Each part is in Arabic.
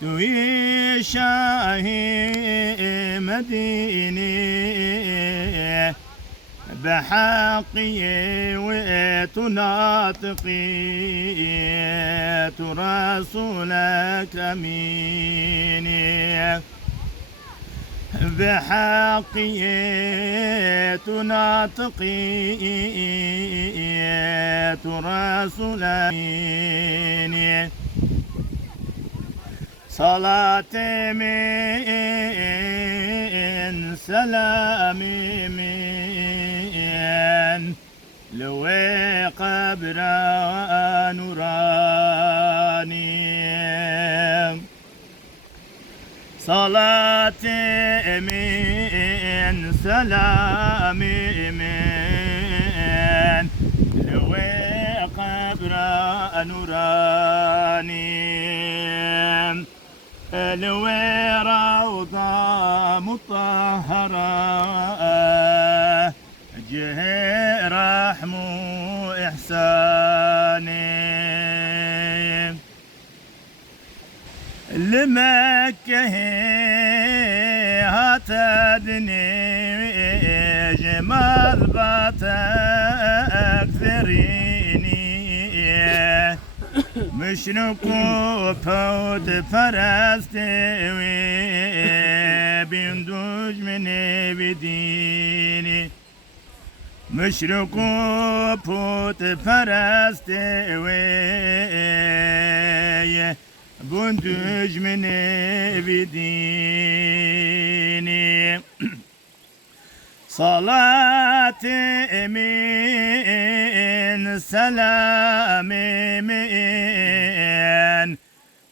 توي شاهي مديني بحقي وتناطقي رسولك أميني بحقي تناطقي رسول أميني صلاة من سلام من لوي قبر نوراني صلاة من سلام من لوي قبر نوراني لوي روضة مطهرة جه رحم إحساني لمكة هتدني جمال أكثريني مشرقو فوت فرستوي بندوج مني بديني مشرقو فوت فرستوي بندوج مني بديني صلاة من سلام من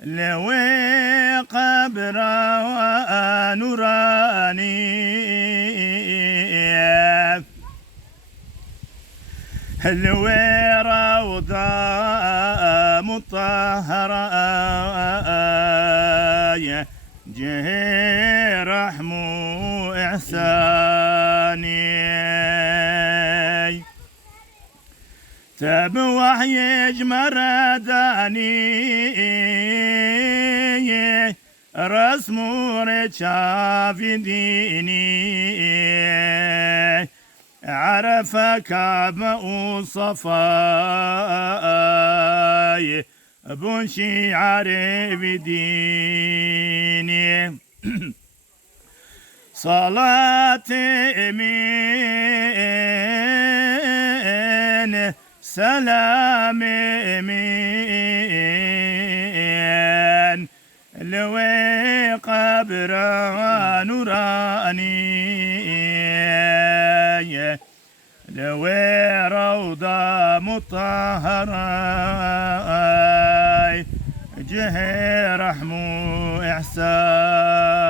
لوي قبر نوراني لوي روضة مطهرة جه رحم إحساني تاب وحي يجمر داني رسم رشاف ديني عرف كعب وصفاي بن شعر بديني صلاة من سلام من لوي قبر نوراني لوي روضة مطهرة جه رحم إحساني